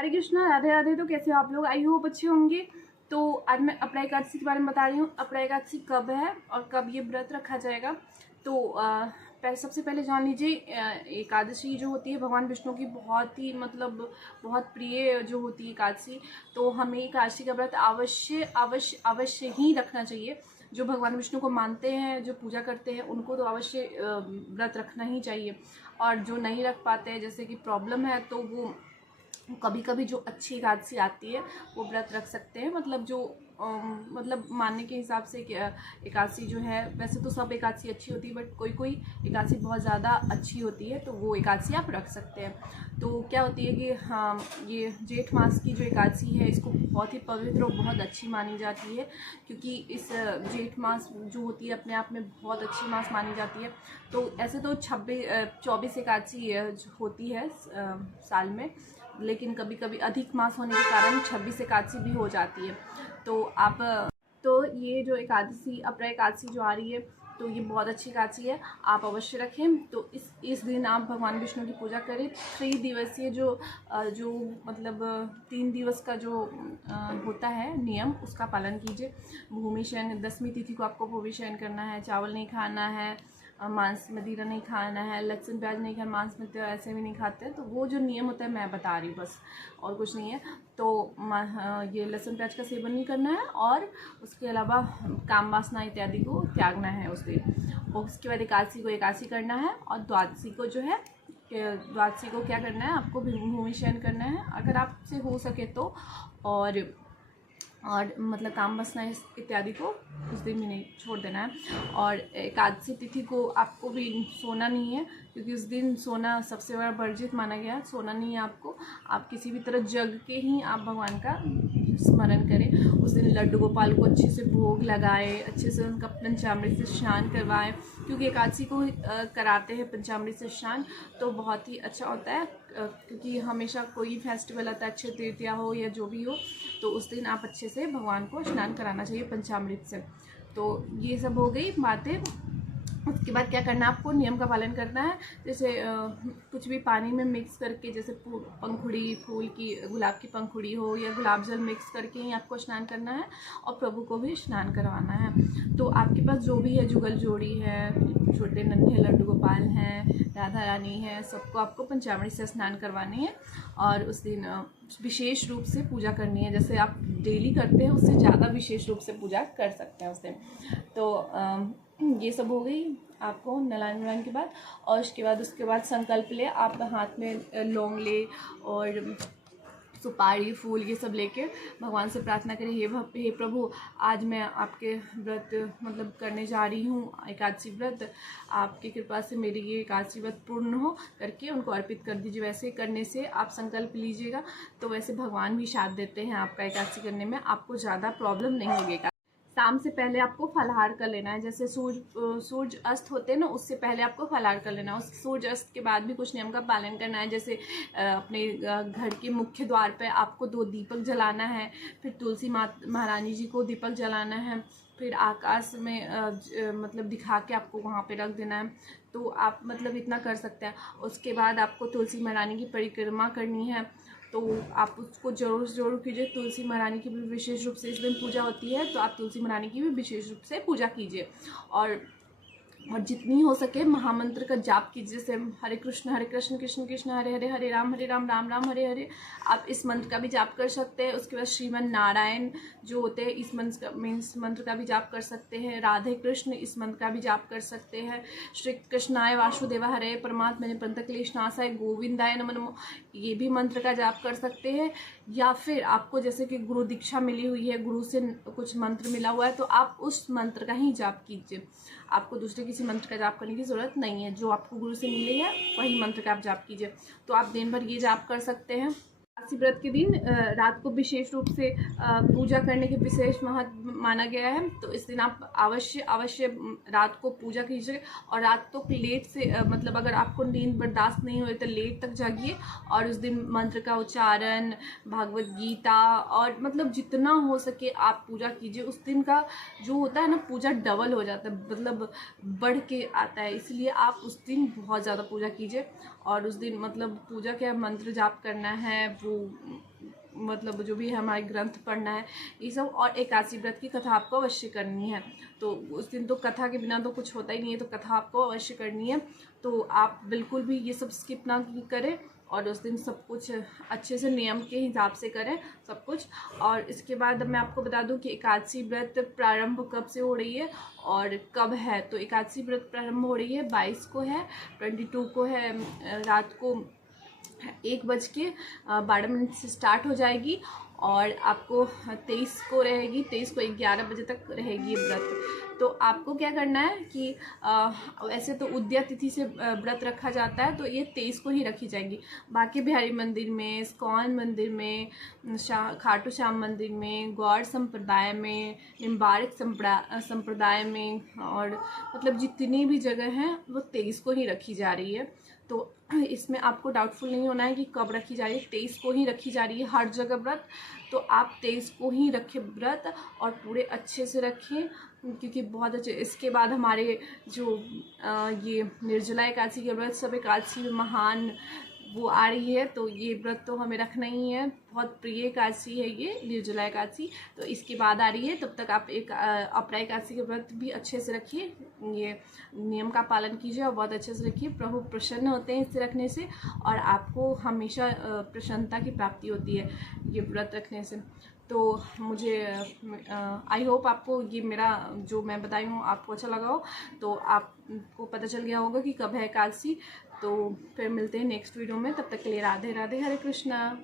हरे कृष्णा, राधे राधे। तो कैसे हो आप लोग? आई होप अच्छे होंगे। तो आज मैं अपरा एकादशी के बारे में बता रही हूँ। अपरा एकादशी कब है और कब ये व्रत रखा जाएगा। तो सबसे पहले जान लीजिए, एकादशी जो होती है भगवान विष्णु की बहुत ही बहुत प्रिय जो होती है एकादशी। तो हमें एकादशी का व्रत अवश्य अवश्य अवश्य ही रखना चाहिए। जो भगवान विष्णु को मानते हैं, जो पूजा करते हैं, उनको तो अवश्य व्रत रखना ही चाहिए। और जो नहीं रख पाते हैं, जैसे कि प्रॉब्लम है, तो वो कभी कभी जो अच्छी एकादशी आती है वो व्रत रख सकते हैं। मानने के हिसाब से एकादशी जो है, वैसे तो सब एकादशी अच्छी होती है, बट कोई कोई एकादशी बहुत ज़्यादा अच्छी होती है, तो वो एकादशी आप रख सकते हैं। तो क्या होती है कि हाँ, ये जेठ मास की जो एकादशी है, इसको बहुत ही पवित्र और बहुत अच्छी मानी जाती है, क्योंकि इस जेठ मास जो होती है अपने आप में बहुत अच्छी मास मानी जाती है। तो ऐसे तो 24 एकादशी होती है साल में, लेकिन कभी कभी अधिक मास होने के कारण 26 एकादशी भी हो जाती है। तो ये जो एकादशी, अपरा एकादशी जो आ रही है, तो ये बहुत अच्छी एकादशी है, आप अवश्य रखें। तो इस दिन आप भगवान विष्णु की पूजा करें। 3 दिवसीय जो 3 दिवस का जो होता है नियम, उसका पालन कीजिए। भूमि शयन, 10वीं तिथि को आपको भूमि शयन करना है, चावल नहीं खाना है, मांस मदिरा नहीं खाना है, लहसुन प्याज नहीं खाना, मांस में तो ऐसे भी नहीं खाते हैं। तो वो जो नियम होता है मैं बता रही हूँ, बस और कुछ नहीं है। तो ये लहसुन प्याज का सेवन नहीं करना है, और उसके अलावा काम वासना इत्यादि को त्यागना है उस दिन। और उसके बाद एकादशी को एकादशी करना है, और द्वादशी को जो है, द्वादशी को क्या करना है, आपको भूमि शयन करना है अगर आपसे हो सके तो। और काम वासना इत्यादि को उस दिन भी नहीं छोड़ देना है। और एकादशी तिथि को आपको भी सोना नहीं है, क्योंकि उस दिन सोना सबसे बड़ा वर्जित माना गया है। सोना नहीं है आपको, आप किसी भी तरह जग के ही आप भगवान का स्मरण करें। उस दिन लड्डू गोपाल को अच्छे से भोग लगाए, अच्छे से उनका पंचामृत से स्नान करवाएं, क्योंकि एकादशी को कराते हैं पंचामृत से स्नान, तो बहुत ही अच्छा होता है। क्योंकि हमेशा कोई फेस्टिवल आता है, अक्षय तृतीया हो या जो भी हो, तो उस दिन आप अच्छे से भगवान को स्नान कराना चाहिए पंचामृत से। तो ये सब हो गई बातें। उसके बाद क्या करना है, आपको नियम का पालन करना है। जैसे कुछ भी पानी में मिक्स करके, जैसे पंखुड़ी फूल की, गुलाब की पंखुड़ी हो या गुलाब जल मिक्स करके ही आपको स्नान करना है, और प्रभु को भी स्नान करवाना है। तो आपके पास जो भी है, जुगल जोड़ी है, छोटे नन्हे लड्डू गोपाल हैं, राधा रानी है, सबको आपको पंचामृत से स्नान करवानी है। और उस दिन विशेष रूप से पूजा करनी है, जैसे आप डेली करते हैं उससे ज़्यादा विशेष रूप से पूजा कर सकते हैं उस दिन। तो ये सब हो गई आपको नलान के बाद। और उसके बाद संकल्प ले, आप हाथ में लौंग ले और सुपारी फूल ये सब लेके भगवान से प्रार्थना करें, हे प्रभु, आज मैं आपके व्रत करने जा रही हूँ, एकादशी व्रत, आपकी कृपा से मेरी ये एकादशी व्रत पूर्ण हो करके उनको अर्पित कर दीजिए। वैसे करने से आप संकल्प लीजिएगा तो वैसे भगवान भी साथ देते हैं आपका एकादशी करने में, आपको ज़्यादा प्रॉब्लम नहीं होगी। शाम से पहले आपको फलाहार कर लेना है। जैसे सूरज अस्त होते हैं ना, उससे पहले आपको फलाहार कर लेना है। उस सूरज अस्त के बाद भी कुछ नियम का पालन करना है। जैसे अपने घर के मुख्य द्वार पे आपको 2 दीपक जलाना है, फिर तुलसी महारानी जी को दीपक जलाना है, फिर आकाश में दिखा के आपको वहाँ पे रख देना है। तो आप इतना कर सकते हैं। उसके बाद आपको तुलसी महारानी की परिक्रमा करनी है, तो आप उसको ज़रूर कीजिए। तुलसी महारानी की भी विशेष रूप से इस दिन पूजा होती है, तो आप तुलसी महारानी की भी विशेष रूप से पूजा कीजिए। और जितनी हो सके महामंत्र का जाप कीजिए। जैसे हरे कृष्ण कृष्ण कृष्ण हरे हरे, हरे राम राम राम हरे हरे, आप इस मंत्र का भी जाप कर सकते हैं। उसके बाद श्रीमन नारायण जो होते हैं, इस मंत्र का भी जाप कर सकते हैं। राधे कृष्ण इस मंत्र का भी जाप कर सकते हैं। श्री कृष्णाय वासुदेवा हरे परमात्मने प्रणतक्लेशनाशाय गोविंदाय नमो नमो, ये भी मंत्र का जाप कर सकते हैं। या फिर आपको जैसे कि गुरु दीक्षा मिली हुई है, गुरु से कुछ मंत्र मिला हुआ है, तो आप उस मंत्र का ही जाप कीजिए। आपको दूसरे किसी मंत्र का जाप करने की ज़रूरत नहीं है, जो आपको गुरु से मिले है वही मंत्र का आप जाप कीजिए। तो आप दिन भर ये जाप कर सकते हैं। एकादशी व्रत के दिन रात को विशेष रूप से पूजा करने के विशेष महत्व माना गया है। तो इस दिन आप अवश्य रात को पूजा कीजिए, और रात तो लेट से अगर आपको नींद बर्दाश्त नहीं हो तो लेट तक जागिए, और उस दिन मंत्र का उच्चारण, भागवत गीता, और जितना हो सके आप पूजा कीजिए। उस दिन का जो होता है ना, पूजा डबल हो जाता है, बढ़ के आता है, इसलिए आप उस दिन बहुत ज़्यादा पूजा कीजिए। और उस दिन मतलब पूजा के मंत्र जाप करना है, वो मतलब जो भी है हमारे ग्रंथ पढ़ना है ये सब, और एकादशी व्रत की कथा आपको अवश्य करनी है। तो उस दिन तो कथा के बिना तो कुछ होता ही नहीं है, तो कथा आपको अवश्य करनी है। तो आप बिल्कुल भी ये सब स्किप ना करें और उस दिन सब कुछ अच्छे से नियम के हिसाब से करें सब कुछ। और इसके बाद मैं आपको बता दूं कि एकादशी व्रत प्रारंभ कब से हो रही है और कब है। तो एकादशी व्रत प्रारंभ हो रही है 22 को है, 22 को है, रात को 1:12 से स्टार्ट हो जाएगी और आपको 23 को रहेगी, 23 को 11 बजे तक रहेगी व्रत। तो आपको क्या करना है कि वैसे तो उद्या तिथि से व्रत रखा जाता है, तो ये 23 को ही रखी जाएगी। बाकी बिहारी मंदिर में, इस्कॉन मंदिर में, खाटू श्याम मंदिर में, गौड़ संप्रदाय में, निम्बार्क संप्रदाय में, और मतलब जितनी भी जगह हैं वो 23 को ही रखी जा रही है। तो इसमें आपको डाउटफुल नहीं होना है कि कब रखी जा रही है, 23 को ही रखी जा रही है हर जगह व्रत। तो आप 23 को ही रखें व्रत और पूरे अच्छे से रखें, क्योंकि बहुत अच्छे। इसके बाद हमारे जो ये निर्जला एकादशी के व्रत, सब एकादशी में महान वो आ रही है, तो ये व्रत तो हमें रखना ही है। बहुत प्रिय एकादशी है ये निर्जला एकादशी, तो इसके बाद आ रही है। तब तक आप एक अपरा एकादशी के व्रत भी अच्छे से रखिए, ये नियम का पालन कीजिए और बहुत अच्छे से रखिए। प्रभु प्रसन्न होते हैं इससे रखने से और आपको हमेशा प्रसन्नता की प्राप्ति होती है ये व्रत रखने से। तो मुझे आई होप आपको ये मेरा जो मैं बताई हूँ आपको अच्छा लगा हो, तो आपको पता चल गया होगा कि कब है एकादशी। तो फिर मिलते हैं नेक्स्ट वीडियो में, तब तक के लिए राधे राधे, हरे कृष्णा।